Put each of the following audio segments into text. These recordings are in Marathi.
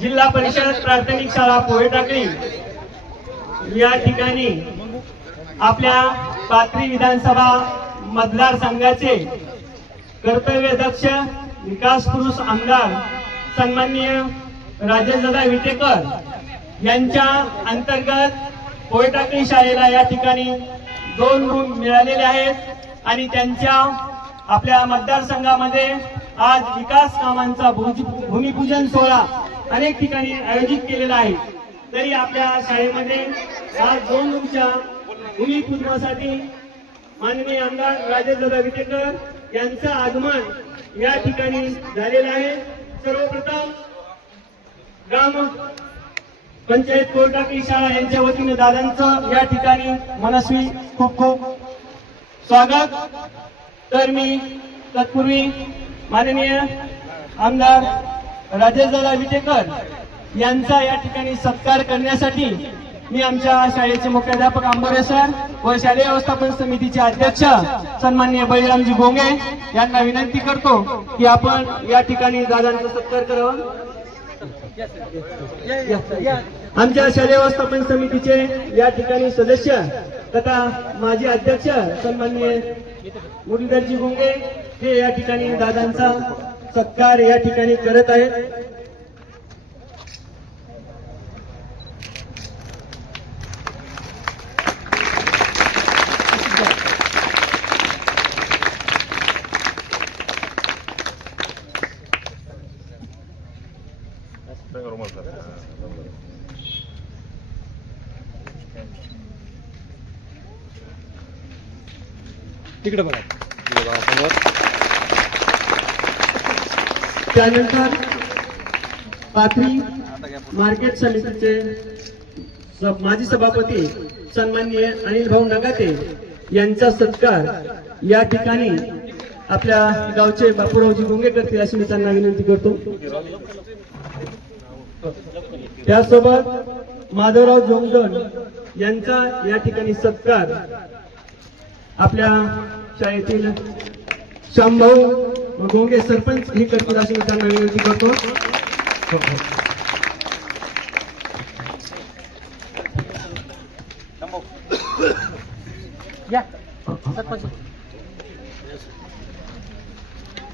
जिल्हा परिषद प्राथमिक शाळा पोहे टाकळी. या ठिकाणी आपल्या पात्री विधानसभा मतदारसंघाचे कर्तव्यध्यक्ष विकास पुरुष आमदार सन्माननीय राजेंद्रदा विटेकर यांच्या अंतर्गत पोयटाकळी शाळेला या ठिकाणी दोन रूम मिळालेले आहेत आणि त्यांच्या आपल्या मतदारसंघामध्ये आज विकास कामांचा भूज- भूमिपूजन सोहळा अनेक ठिकाणी आयोजित केलेला आहे. तरी आपल्या शाळेमध्ये आज दोन रूमच्या भूमिपूजनासाठी माननीय आमदार राजेंद्र विटेकर यांचं आगमन या ठिकाणी झालेलं आहे. सर्वप्रथम ग्राम पंचायत कोर्टाची शाळा यांच्या वतीने दादांचं या ठिकाणी मनस्वी खूप खूप स्वागत. तर मी तत्पूर्वी माननीय आमदार राजेश दादा विटेकर यांचा या ठिकाणी सत्कार करण्यासाठी मी आमच्या शाळेचे मुख्याध्यापक आंबोरे सर व शालेय व्यवस्थापन समितीचे अध्यक्ष सन्माननीय बळीरामजी गोंगे यांना विनंती करतो की आपण या ठिकाणी दादांचा सत्कार करावा. आमच्या शालेय व्यवस्थापन समितीचे या ठिकाणी सदस्य तथा माजी अध्यक्ष सन्माननीय मुरलीधरजी गोंगे हे या ठिकाणी दादांचा सत्कार या ठिकाणी करत आहेत. तिकडे बघा. त्यानंतर पाथरी मार्केट समितीचे स- माजी सभापती सन्माननीय अनिल भाऊ नगाते यांचा सत्कार या ठिकाणी आपल्या गावचे बापूरावजी गुंगे करतील अशी मी त्यांना विनंती करतो. त्यासोबत माधवराव जोगदन यांचा या ठिकाणी सत्कार आपल्या शाळेतील श्यामभाऊ गोंगे सरपंच हे करतील अशी मी त्यांना विनंती करतो.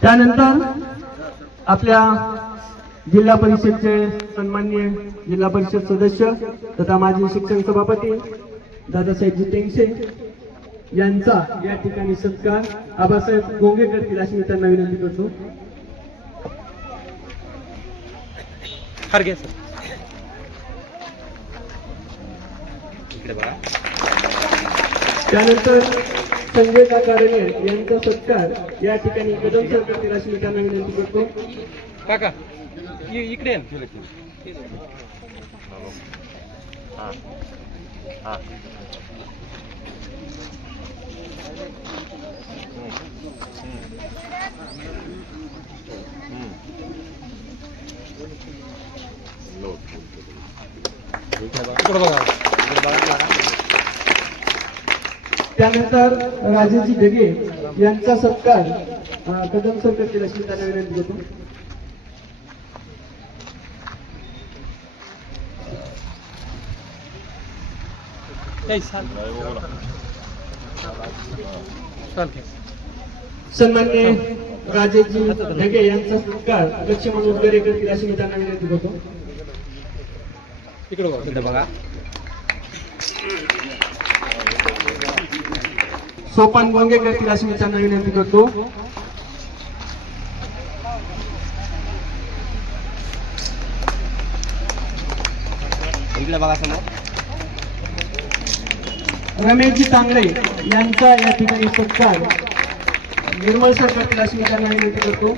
त्यानंतर आपल्या जिल्हा परिषदचे सन्माननीय जिल्हा परिषद सदस्य तथा माजी शिक्षण सभापती दादासाहेबजी टेंगसे यांचा या ठिकाणी सत्कार आबासाहेब गोंगे करतील अशी मी त्यांना विनंती करतो. सर. त्यानंतर संजय काकारणे यांचा सत्कार या ठिकाणी कदम सर करतील अशी मी त्यांना विनंती करतो. काका इकडे ये. ना. त्यानंतर राजेजी ढगे यांचा सत्कार कदम सर करतील अशी त्यांना विनंती करतो ए, चाल. सन्मान्य राजेशजी ढगे यांचा सत्कार लक्ष्मण उदगरे करतील अशी मी त्यांना विनंती करतो. इकडे बघा. इकडे बघा. सोपान गोंगे करतील अशी मी त्यांना विनंती करतो. इकडे बघा समोर. रमेशजी तांगडे यांचा या ठिकाणी सत्कार निर्मळ सर करतील अशी विनंती करतो.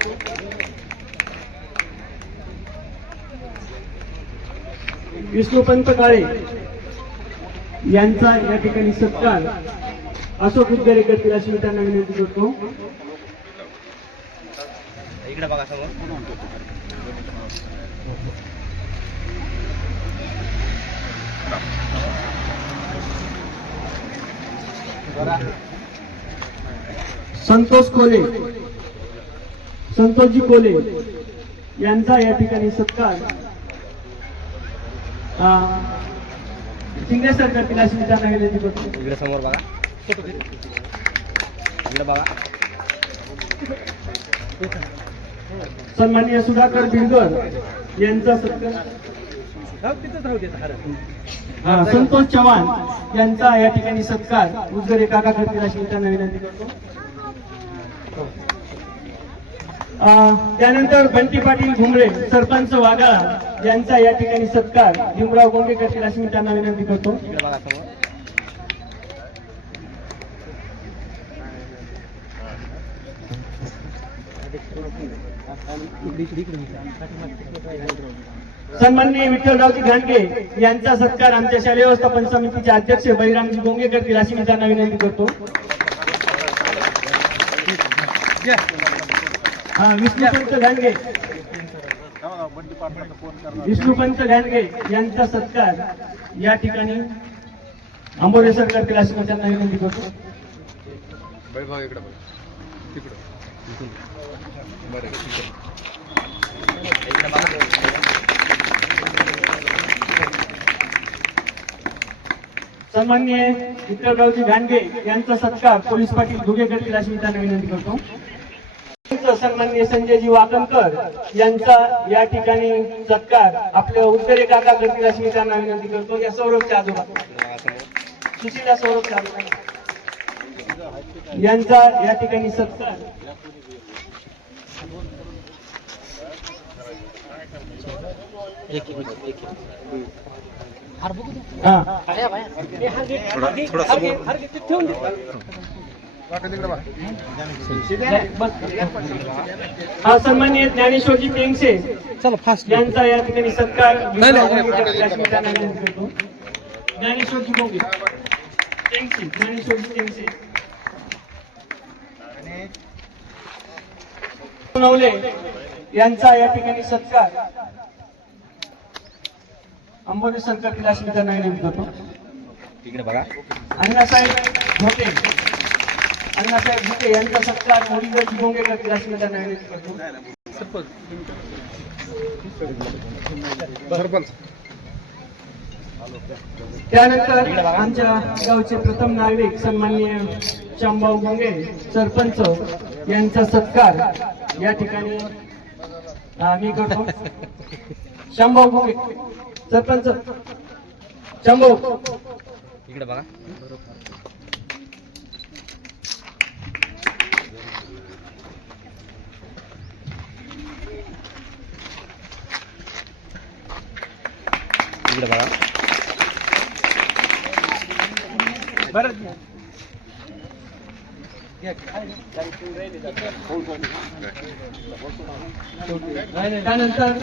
विष्णुपंत काळे यांचा या ठिकाणी सत्कार अशोक उद्गारे करतील त्यांना विनंती करतो. इकडे बघा समोर. संतोष कोले. संतोषजी कोले यांचा या ठिकाणी सत्कार अं, शिंदे सर करतील अशी मी त्यांना विनंती करतो इकडे समोर बघा. इकडे बघा. सन्माननीय सुधाकर बिडकर यांचा सत्कार. संतोष चव्हाण यांचा या ठिकाणी सत्कार. उजगरे काका करतील अशी त्यांना विनंती करतो. त्यानंतर बंटी पाटील घुमरे सरपंच वाघाळा यांचा या ठिकाणी सत्कार. भीमराव गोंगे करतील अशी मी त्यांना विनंती करतो इकडे बघा समोर सन्माननीय विठ्ठलरावजी घाणगे यांचा सत्कार आमच्या शालेय व्यवस्थापन समितीचे अध्यक्ष बहिरामजी गोंगे करतील अशी मी त्यांना विनंती करतो. हा विष्णुपंत घाणगे विष्णुपंत घाणगे यांचा सत्कार या ठिकाणी आंबोरे सर करतील अशी मी त्यांना विनंती करतो. सन्मान्य इकडे बघ तिकडं यांचा सत्कार पोलीस पाटील धुगे करतील अशी मी त्यांना विनंती करतो. सन्मान्य संजयजी वाकणकर यांचा या ठिकाणी सत्कार आपल्या उत्तरे काका करतील अशी मी त्यांना विनंती करतो. या सौरभच्या आजोबा. इकडे सुशीला सौरभच्या आजोबा. यांचा या ठिकाणी सत्कार. सन्मान्य ज्ञानेश्वरजी पेंगसे यांचा या ठिकाणी सत्कार. ज्ञानेश्वरजी पेंगसे ज्ञानेश्वरजी नवले यांचा या ठिकाणी सत्कार. अंबोली त्यांना विनंती करतो. इकडे बघा. अण्णासाहेब धोटे अण्णासाहेब धोटे यांचा सत्कार मोडीगड गोंगे करतील अशी मी त्यांना विनंती करतो. सरपंच. त्यानंतर आमच्या गावचे प्रथम नागरिक सन्माननीय शामभाऊ गोंगे सरपंच यांचा सत्कार या ठिकाणी मी करतो. गोंगे सरपंच. शामभाऊ इकडे बघा. इकडे बघा. त्यानंतर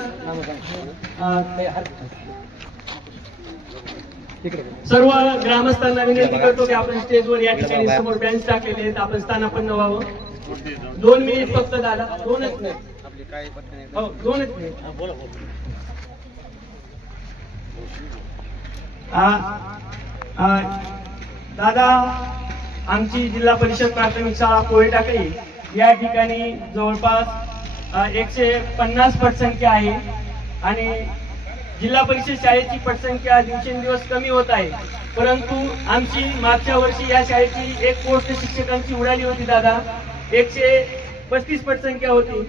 सर्व ग्रामस्थांना विनंती करतो की आपण स्टेजवर या ठिकाणी समोर बेंच टाकलेले आहेत. आपण स्थानापन्न व्हावं. दोन मिनिट फक्त दादा. दोनच नाही हो दोनच मिनिट दादा आमची जिल्हा परिषद प्राथमिक शाळा पोहे टाकळी. या ठिकाणी जवळपास एकशे पन्नास पटसंख्या आहे. आणि जिल्हा परिषद शाळेची पटसंख्या दिवसेंदिवस कमी होत आहे. परंतु आमची मागच्या वर्षी या शाळेची एक पोस्ट शिक्षकांची उडाली होती दादा. एकशे पस्तीस पटसंख्या होती.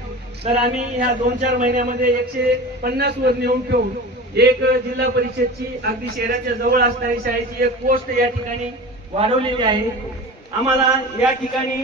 तर आम्ही ह्या दोन चार महिन्यामध्ये एकशे पन्नास वर नेऊन ठेवून एक जिल्हा परिषदची अगदी शहराच्या जवळ असणारी शाळेची एक पोस्ट या ठिकाणी वाढवलेली आहे. आम्हाला या ठिकाणी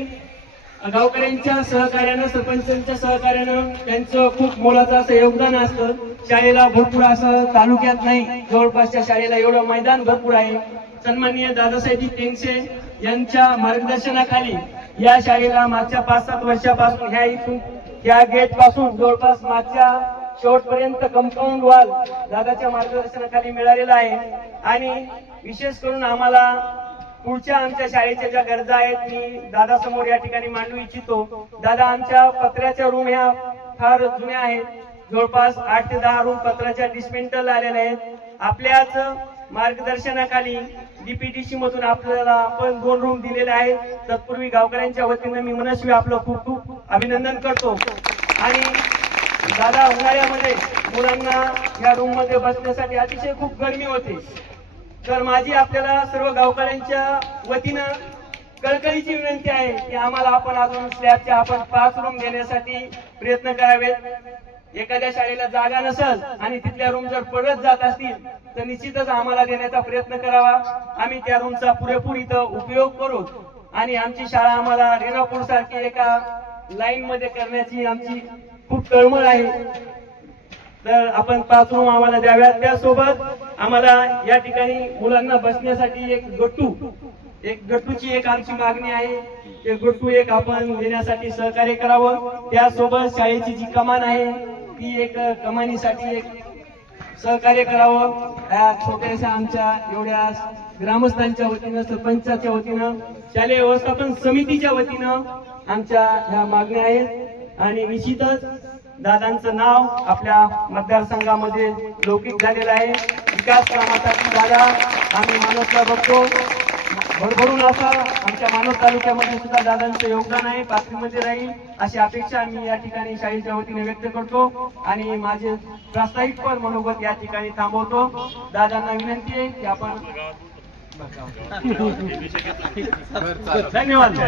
गावकऱ्यांच्या सहकार्यानं सरपंचांच्या सहकार्यानं त्यांचं खूप मोलाचं असं योगदान असतं. शाळेला भरपूर असं तालुक्यात नाही जवळपासच्या शाळेला एवढं मैदान भरपूर आहे. सन्माननीय दादासाहेबजी टेंगसे यांच्या मार्गदर्शनाखाली या शाळेला मागच्या पाच सात वर्षापासून ह्या इथून या गेटपासून जवळपास मागच्या शेवटपर्यंत कंपाऊंड वॉल दादाच्या मार्गदर्शनाखाली मिळालेला आहे. आणि विशेष करून आम्हाला पुढच्या आमच्या शाळेच्या ज्या गरजा आहेत मी दादा समोर या ठिकाणी मांडू इच्छितो. दादा आमच्या पत्र्याच्या रूम ह्या फार जुन्या आहेत. जवळपास आठ ते दहा रूम पत्राच्या डिस्मेंटल आलेल्या आहेत. आपल्याच मार्गदर्शनाखाली डीपीटीसी मधून आपल्याला आपण दोन रूम दिलेले आहेत. तत्पूर्वी गावकऱ्यांच्या वतीनं मी मनस्वी आपलं खूप खूप अभिनंदन करतो. आणि दादा उन्हाळ्यामध्ये मुलांना या रूममध्ये बसण्यासाठी अतिशय खूप गर्मी होते. तर माझी आपल्याला सर्व गावकऱ्यांच्या वतीनं कळकळीची विनंती आहे की आम्हाला आपण अजून स्लॅबचे आपण पाच रूम देण्यासाठी प्रयत्न करावेत. एखाद्या शाळेला जागा नसल आणि तिथल्या रूम जर पडत जात असतील तर निश्चितच आम्हाला देण्याचा प्रयत्न करावा. आम्ही त्या रूमचा पुरेपूर इथं उपयोग करू. आणि आमची शाळा आम्हाला रेणापूर सारखी एका लाईन मध्ये करण्याची आमची खूप तळमळ आहे. तर आपण पाच रूम आम्हाला द्याव्यात. त्यासोबत आम्हाला या ठिकाणी मुलांना बसण्यासाठी एक गट्टू एक गट्टूची एक आमची मागणी आहे. ते गट्टू एक आपण देण्यासाठी सहकार्य करावं. त्यासोबत शाळेची जी कमान आहे ती एक कमानीसाठी एक सहकार्य करावं. या छोट्याशा आमच्या एवढ्या ग्रामस्थांच्या वतीनं सरपंचाच्या वतीनं शालेय व्यवस्थापन समितीच्या वतीनं आमच्या ह्या मागण्या आहेत. आणि निश्चितच दादांचं नाव आपल्या मतदारसंघामध्ये लौकिक झालेलं आहे. विकास कामासाठी दादा आम्ही मानसला बघतो. भरभरून असा आमच्या मानव तालुक्यामध्ये सुद्धा दादांचं योगदान आहे. पाथरीमध्ये राहील अशी अपेक्षा आम्ही या ठिकाणी शाळेच्या वतीने व्यक्त करतो. आणि माझे प्रास्ताविक पण मनोगत या ठिकाणी थांबवतो. दादांना विनंती आहे की आपण धन्यवाद.